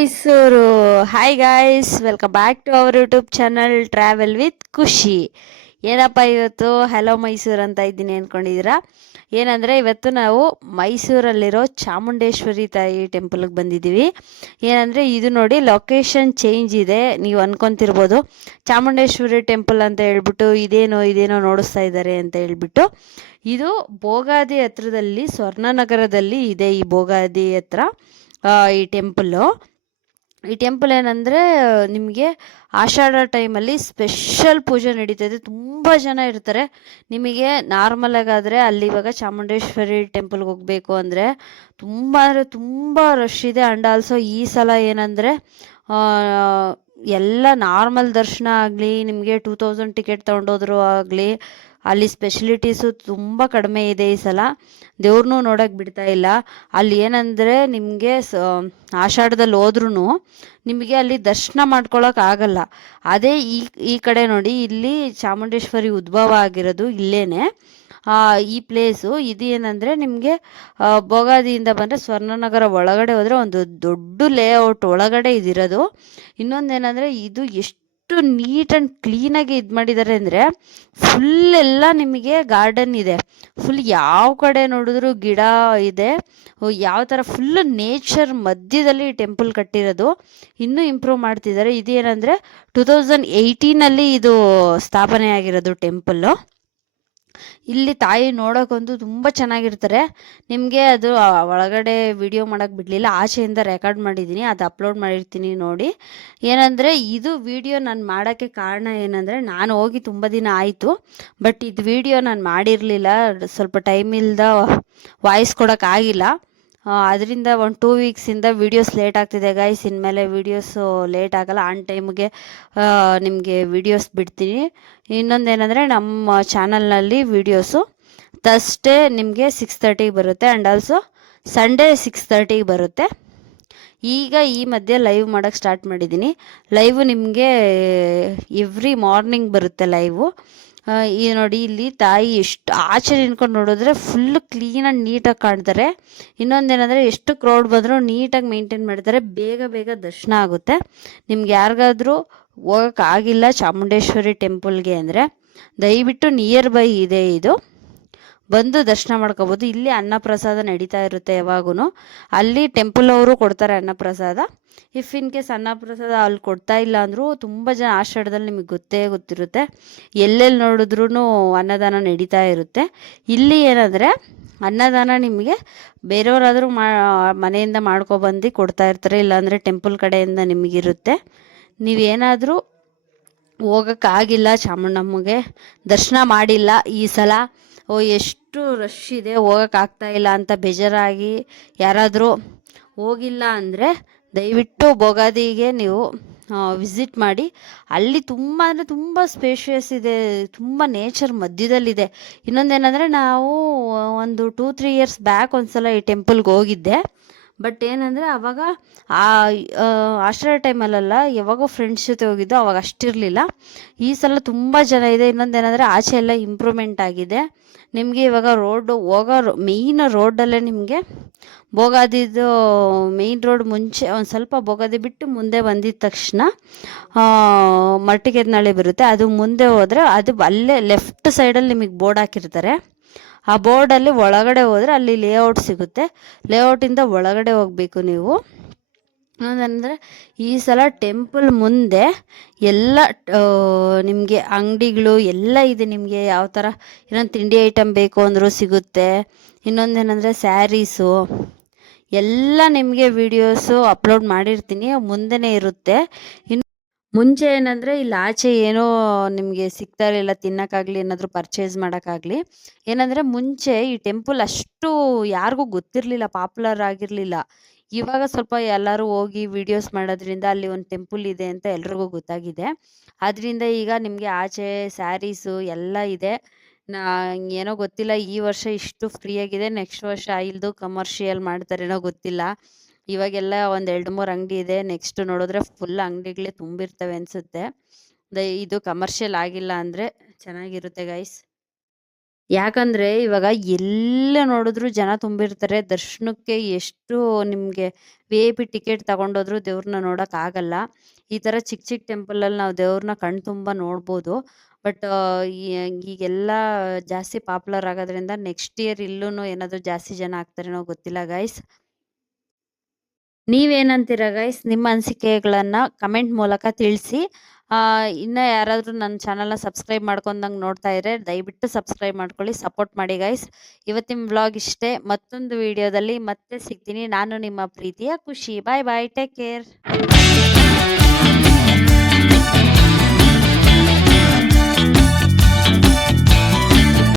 Mysuru. Hi guys, welcome back to our YouTube channel travel with Khushi. ಏನಪ್ಪ ಇವತ್ತು hello Mysuru ಅಂತ ಇದ್ದೀನಿ ಅಂದ್ಕೊಂಡಿದ್ದೀರಾ? ಏನಂದರೆ ಇವತ್ತು ನಾವು ಮೈಸೂರಲ್ಲಿರೋ ಚಾಮುಂಡೇಶ್ವರಿ ತಾಯಿ ಟೆಂಪಲ್ಗೆ ಬಂದಿದ್ದೀವಿ. ಏನಂದರೆ ಇದು ನೋಡಿ ಲೊಕೇಶನ್ ಚೇಂಜ್ ಇದೆ. ನೀವು ಅನ್ಕೊತಿರ್ಬೋದು ಚಾಮುಂಡೇಶ್ವರಿ ಟೆಂಪಲ್ ಅಂತ ಹೇಳ್ಬಿಟ್ಟು ಇದೇನೋ ನೋಡಿಸ್ತಾ ಇದ್ದಾರೆ ಅಂತ ಹೇಳ್ಬಿಟ್ಟು. ಇದು ಭೋಗಾದಿ ಹತ್ರದಲ್ಲಿ ಸ್ವರ್ಣನಗರದಲ್ಲಿ ಇದೆ. ಈ ಭೋಗಾದಿ ಹತ್ರ ಈ ಟೆಂಪಲ್ ಏನಂದರೆ ನಿಮಗೆ ಆಷಾಢ ಟೈಮಲ್ಲಿ ಸ್ಪೆಷಲ್ ಪೂಜೆ ನಡೀತದೆ. ತುಂಬ ಜನ ಇರ್ತಾರೆ. ನಿಮಗೆ ನಾರ್ಮಲಾಗಾದರೆ ಅಲ್ಲಿ ಇವಾಗ ಚಾಮುಂಡೇಶ್ವರಿ ಟೆಂಪಲ್ಗೆ ಹೋಗಬೇಕು ಅಂದರೆ ತುಂಬ ರಶ್ ಇದೆ. ಆ್ಯಂಡ್ ಆಲ್ಸೋ ಈ ಸಲ ಏನಂದರೆ ಎಲ್ಲ ನಾರ್ಮಲ್ ದರ್ಶನ ಆಗಲಿ, ನಿಮಗೆ 2000 ಟಿಕೆಟ್ ತೊಗೊಂಡೋದ್ರು ಆಗಲಿ, ಅಲ್ಲಿ ಸ್ಪೆಷಲಿಟೀಸು ತುಂಬ ಕಡಿಮೆ ಇದೆ. ಈ ಸಲ ದೇವ್ರನ್ನೂ ನೋಡೋಕ್ಕೆ ಬಿಡ್ತಾ ಇಲ್ಲ. ಅಲ್ಲಿ ಏನಂದರೆ ನಿಮಗೆ ಆಷಾಢದಲ್ಲಿ ಹೋದ್ರೂ ನಿಮಗೆ ಅಲ್ಲಿ ದರ್ಶನ ಮಾಡ್ಕೊಳ್ಳೋಕ್ಕಾಗಲ್ಲ. ಅದೇ ಈ ಕಡೆ ನೋಡಿ, ಇಲ್ಲಿ ಚಾಮುಂಡೇಶ್ವರಿ ಉದ್ಭವ ಆಗಿರೋದು ಇಲ್ಲೇನೆ. ಈ ಪ್ಲೇಸು ಇದು ಏನಂದರೆ ನಿಮಗೆ ಭೋಗಾದಿಯಿಂದ ಬಂದರೆ ಸ್ವರ್ಣನಗರ ಒಳಗಡೆ ಹೋದರೆ ಒಂದು ದೊಡ್ಡ ಲೇಔಟ್ ಒಳಗಡೆ ಇದಿರೋದು. ಇನ್ನೊಂದೇನೆಂದರೆ ಇದು ಎಷ್ಟು ನೀಟ್ ಆ್ಯಂಡ್ ಕ್ಲೀನಾಗಿ ಇದು ಮಾಡಿದ್ದಾರೆ ಅಂದರೆ ಫುಲ್ ಎಲ್ಲ ನಿಮಗೆ ಗಾರ್ಡನ್ ಇದೆ. ಫುಲ್ ಯಾವ ಕಡೆ ನೋಡಿದ್ರು ಗಿಡ ಇದೆ. ಯಾವ ಥರ ಫುಲ್ ನೇಚರ್ ಮಧ್ಯದಲ್ಲಿ ಟೆಂಪಲ್ ಕಟ್ಟಿರೋದು. ಇನ್ನೂ ಇಂಪ್ರೂವ್ ಮಾಡ್ತಿದ್ದಾರೆ. ಇದೇನೆಂದರೆ 2018 ಇದು ಸ್ಥಾಪನೆ ಆಗಿರೋದು ಟೆಂಪಲ್ಲು. ಇಲ್ಲಿ ತಾಯಿ ನೋಡೋಕ್ಕಂತೂ ತುಂಬ ಚೆನ್ನಾಗಿರ್ತಾರೆ. ನಿಮಗೆ ಅದು ಒಳಗಡೆ ವಿಡಿಯೋ ಮಾಡೋಕ್ಕೆ ಬಿಡಲಿಲ್ಲ, ಆಚೆಯಿಂದ ರೆಕಾರ್ಡ್ ಮಾಡಿದ್ದೀನಿ, ಅದು ಅಪ್ಲೋಡ್ ಮಾಡಿರ್ತೀನಿ ನೋಡಿ. ಏನಂದರೆ ಇದು ವಿಡಿಯೋ ನಾನು ಮಾಡೋಕ್ಕೆ ಕಾರಣ ಏನಂದರೆ, ನಾನು ಹೋಗಿ ತುಂಬ ದಿನ ಆಯಿತು, ಬಟ್ ಇದು ವಿಡಿಯೋ ನಾನು ಮಾಡಿರಲಿಲ್ಲ. ಸ್ವಲ್ಪ ಟೈಮ್ ಇಲ್ದ ವಾಯ್ಸ್ ಕೊಡೋಕ್ಕಾಗಿಲ್ಲ. ಅದರಿಂದ ಒಂದು 2 ವೀಕ್ಸಿಂದ ವೀಡಿಯೋಸ್ ಲೇಟ್ ಆಗ್ತಿದೆ ಗೈಸ್. ಇನ್ಮೇಲೆ ವೀಡಿಯೋಸು ಲೇಟ್ ಆಗಲ್ಲ, ಆನ್ ಟೈಮ್ಗೆ ನಿಮಗೆ ವೀಡಿಯೋಸ್ ಬಿಡ್ತೀನಿ. ಇನ್ನೊಂದೇನೆಂದರೆ ನಮ್ಮ ಚಾನಲ್ನಲ್ಲಿ ವೀಡಿಯೋಸು ಥರ್ಸ್ಡೇ ನಿಮಗೆ 6:30ಗೆ ಬರುತ್ತೆ, ಆ್ಯಂಡ್ ಆಲ್ಸೋ ಸಂಡೇ 6:30ಗೆ ಬರುತ್ತೆ. ಈಗ ಈ ಮಧ್ಯೆ ಲೈವ್ ಮಾಡೋಕ್ಕೆ ಸ್ಟಾರ್ಟ್ ಮಾಡಿದ್ದೀನಿ. ಲೈವು ನಿಮಗೆ ಎವ್ರಿ ಮಾರ್ನಿಂಗ್ ಬರುತ್ತೆ ಲೈವು. ಈ ನೋಡಿ, ಇಲ್ಲಿ ತಾಯಿ ಎಷ್ಟು ಆಚೆ ನಿಂತ್ಕೊಂಡು ನೋಡಿದ್ರೆ ಫುಲ್ ಕ್ಲೀನ್ ಆ್ಯಂಡ್ ನೀಟಾಗಿ ಕಾಣ್ತಾರೆ. ಇನ್ನೊಂದೇನೆಂದರೆ ಎಷ್ಟು ಕ್ರೌಡ್ ಬಂದರೂ ನೀಟಾಗಿ ಮೇಂಟೈನ್ ಮಾಡ್ತಾರೆ. ಬೇಗ ದರ್ಶನ ಆಗುತ್ತೆ. ನಿಮ್ಗೆ ಯಾರಿಗಾದ್ರೂ ಹೋಗೋಕ್ಕಾಗಿಲ್ಲ ಚಾಮುಂಡೇಶ್ವರಿ ಟೆಂಪಲ್ಗೆ ಅಂದರೆ ದಯವಿಟ್ಟು ನಿಯರ್ ಬೈ ಇದೆ, ಇದು ಬಂದು ದರ್ಶನ ಮಾಡ್ಕೋಬೋದು. ಇಲ್ಲಿ ಅನ್ನಪ್ರಸಾದ ನಡೀತಾ ಇರುತ್ತೆ ಯಾವಾಗೂ. ಅಲ್ಲಿ ಟೆಂಪಲ್ ಅವರು ಕೊಡ್ತಾರೆ ಅನ್ನಪ್ರಸಾದ. ಇಫ್ ಇನ್ ಕೇಸ್ ಅನ್ನಪ್ರಸಾದ ಅಲ್ಲಿ ಕೊಡ್ತಾ ಇಲ್ಲ ಅಂದರೂ ತುಂಬ ಜನ ಆಷಾಢದಲ್ಲಿ ನಿಮಗೆ ಗೊತ್ತಿರುತ್ತೆ, ಎಲ್ಲೆಲ್ಲಿ ನೋಡಿದ್ರೂ ಅನ್ನದಾನ ನಡೀತಾ ಇರುತ್ತೆ. ಇಲ್ಲಿ ಏನಂದರೆ ಅನ್ನದಾನ ನಿಮಗೆ ಬೇರೆಯವರಾದರೂ ಮನೆಯಿಂದ ಮಾಡ್ಕೊಬಂದು ಕೊಡ್ತಾ ಇರ್ತಾರೆ, ಇಲ್ಲಾಂದರೆ ಟೆಂಪಲ್ ಕಡೆಯಿಂದ ನಿಮಗಿರುತ್ತೆ. ನೀವೇನಾದರೂ ಹೋಗೋಕ್ಕಾಗಿಲ್ಲ, ಚಾಮುಂಡಮ್ಮಗೆ ದರ್ಶನ ಮಾಡಿಲ್ಲ ಈ ಸಲ, ಎಷ್ಟು ರಶ್ ಇದೆ ಹೋಗೋಕ್ಕಾಗ್ತಾ ಇಲ್ಲ ಅಂತ ಬೇಜಾರಾಗಿ ಯಾರಾದರೂ ಹೋಗಿಲ್ಲ ಅಂದರೆ ದಯವಿಟ್ಟು ಭೋಗಾದಿಗೆ ನೀವು ವಿಸಿಟ್ ಮಾಡಿ. ಅಲ್ಲಿ ತುಂಬ ಅಂದರೆ ತುಂಬ ಸ್ಪೇಷಿಯಸ್ ಇದೆ, ತುಂಬ ನೇಚರ್ ಮಧ್ಯದಲ್ಲಿದೆ. ಇನ್ನೊಂದೇನೆಂದರೆ ನಾವು ಒಂದು 2-3 ಇಯರ್ಸ್ ಬ್ಯಾಕ್ ಒಂದು ಸಲ ಈ ಟೆಂಪಲ್ಗೆ ಹೋಗಿದ್ದೆ. ಬಟ್ ಏನಂದರೆ ಆವಾಗ ಆಷಾಢ ಟೈಮಲ್ಲೆಲ್ಲ, ಯಾವಾಗೋ ಫ್ರೆಂಡ್ಸ್ ಜೊತೆ ಹೋಗಿದ್ದು, ಅವಾಗ ಅಷ್ಟಿರಲಿಲ್ಲ. ಈ ಸಲ ತುಂಬ ಜನ ಇದೆ. ಇನ್ನೊಂದೇನೆಂದರೆ ಆಚೆ ಎಲ್ಲ ಇಂಪ್ರೂವ್ಮೆಂಟ್ ಆಗಿದೆ. ನಿಮಗೆ ಇವಾಗ ಮೇಯ್ನ್ ರೋಡಲ್ಲೇ ನಿಮಗೆ ಭೋಗಾದಿದು ಮೇಯ್ನ್ ರೋಡ್ ಮುಂಚೆ ಒಂದು ಸ್ವಲ್ಪ ಭೋಗಾದಿ ಬಿಟ್ಟು ಮುಂದೆ ಬಂದಿದ ತಕ್ಷಣ ಮರ್ಟಿಗೆದ್ನಳ್ಳಿ ಬರುತ್ತೆ. ಅದು ಮುಂದೆ ಹೋದರೆ ಅದು ಅಲ್ಲೇ ಲೆಫ್ಟ್ ಸೈಡಲ್ಲಿ ನಿಮಗೆ ಬೋರ್ಡ್ ಹಾಕಿರ್ತಾರೆ. ಆ ಬೋರ್ಡಲ್ಲಿ ಒಳಗಡೆ ಹೋದರೆ ಅಲ್ಲಿ ಲೇಔಟ್ ಸಿಗುತ್ತೆ. ಲೇಔಟಿಂದ ಒಳಗಡೆ ಹೋಗಬೇಕು ನೀವು. ಅಂದರೆ ಈ ಸಲ ಟೆಂಪಲ್ ಮುಂದೆ ಎಲ್ಲ ನಿಮಗೆ ಅಂಗಡಿಗಳು ಎಲ್ಲ ಇದೆ. ನಿಮಗೆ ಯಾವ ಥರ ಇನ್ನೊಂದು ತಿಂಡಿ ಐಟಮ್ ಬೇಕು ಅಂದರೂ ಸಿಗುತ್ತೆ. ಇನ್ನೊಂದೇನೆಂದರೆ ಸ್ಯಾರೀಸು ಎಲ್ಲ ನಿಮಗೆ ವೀಡಿಯೋಸು ಅಪ್ಲೋಡ್ ಮಾಡಿರ್ತೀನಿ, ಮುಂದೆನೇ ಇರುತ್ತೆ. ಮುಂಚೆ ಏನಂದರೆ ಇಲ್ಲಿ ಆಚೆ ಏನೋ ನಿಮಗೆ ಸಿಗ್ತಾ ಇರಲಿಲ್ಲ ತಿನ್ನೋಕ್ಕಾಗಲಿ, ಏನಾದರೂ ಪರ್ಚೇಸ್ ಮಾಡೋಕ್ಕಾಗಲಿ. ಏನಂದರೆ ಮುಂಚೆ ಈ ಟೆಂಪಲ್ ಅಷ್ಟು ಯಾರಿಗೂ ಗೊತ್ತಿರಲಿಲ್ಲ, ಪಾಪ್ಯುಲರ್ ಆಗಿರಲಿಲ್ಲ. ಇವಾಗ ಸ್ವಲ್ಪ ಎಲ್ಲರೂ ಹೋಗಿ ವೀಡಿಯೋಸ್ ಮಾಡೋದ್ರಿಂದ ಅಲ್ಲಿ ಒಂದು ಟೆಂಪಲ್ ಇದೆ ಅಂತ ಎಲ್ರಿಗೂ ಗೊತ್ತಾಗಿದೆ. ಅದರಿಂದ ಈಗ ನಿಮಗೆ ಆಚೆ ಸ್ಯಾರೀಸು ಎಲ್ಲ ಇದೆ. ಏನೋ ಗೊತ್ತಿಲ್ಲ, ಈ ವರ್ಷ ಇಷ್ಟು ಫ್ರೀಯಾಗಿದೆ, ನೆಕ್ಸ್ಟ್ ವರ್ಷ ಇಲ್ದು ಕಮರ್ಷಿಯಲ್ ಮಾಡ್ತಾರೇನೋ ಗೊತ್ತಿಲ್ಲ. ಇವಾಗೆಲ್ಲ ಒಂದು 2-3 ಅಂಗಡಿ ಇದೆ, ನೆಕ್ಸ್ಟ್ ನೋಡಿದ್ರೆ ಫುಲ್ ಅಂಗಡಿಗಳೇ ತುಂಬಿರ್ತವೆ ಅನಿಸುತ್ತೆ. ಇದು ಕಮರ್ಷಿಯಲ್ ಆಗಿಲ್ಲ ಅಂದರೆ ಚೆನ್ನಾಗಿರುತ್ತೆ ಗೈಸ್. ಯಾಕಂದ್ರೆ ಇವಾಗ ಎಲ್ಲ ನೋಡಿದ್ರು ಜನ ತುಂಬಿರ್ತಾರೆ. ದರ್ಶನಕ್ಕೆ ಎಷ್ಟು ನಿಮ್ಗೆ ವಿ.ಐ.ಪಿ ಟಿಕೆಟ್ ತಗೊಂಡೋದ್ರು ದೇವ್ರನ್ನ ನೋಡಕ್ ಆಗಲ್ಲ. ಈ ತರ ಚಿಕ್ಕ ಚಿಕ್ಕ ಟೆಂಪಲಲ್ಲಿ ನಾವು ದೇವ್ರನ್ನ ಕಣ್ತುಂಬ ನೋಡ್ಬೋದು. ಬಟ್ ಈಗೆಲ್ಲ ಜಾಸ್ತಿ ಪಾಪ್ಯುಲರ್ ಆಗೋದ್ರಿಂದ ನೆಕ್ಸ್ಟ್ ಇಯರ್ ಇಲ್ಲೂನು ಏನಾದ್ರು ಜಾಸ್ತಿ ಜನ ಆಗ್ತಾರೇನೋ ಗೊತ್ತಿಲ್ಲ ಗೈಸ್. ನೀವೇನಂತೀರಾ ಗೈಸ್? ನಿಮ್ಮ ಅನಿಸಿಕೆಗಳನ್ನ ಕಮೆಂಟ್ ಮೂಲಕ ತಿಳಿಸಿ. ಇನ್ನ ಯಾರಾದ್ರೂ ನನ್ನ ಚಾನಲ್‌ನ ಸಬ್ಸ್ಕ್ರೈಬ್ ಮಾಡ್ಕೊಂಡಂಗೆ ನೋಡ್ತಾ ಇದ್ರೆ ದಯವಿಟ್ಟು ಸಬ್ಸ್ಕ್ರೈಬ್ ಮಾಡ್ಕೊಳ್ಳಿ, ಸಪೋರ್ಟ್ ಮಾಡಿ ಗೈಸ್. ಇವತ್ತಿನ ವ್ಲಾಗ್ ಇಷ್ಟೇ. ಮತ್ತೊಂದು ವಿಡಿಯೋದಲ್ಲಿ ಮತ್ತೆ ಸಿಗ್ತೀನಿ. ನಾನು ನಿಮ್ಮ ಪ್ರೀತಿಯ Khushi. Bye bye. Take care.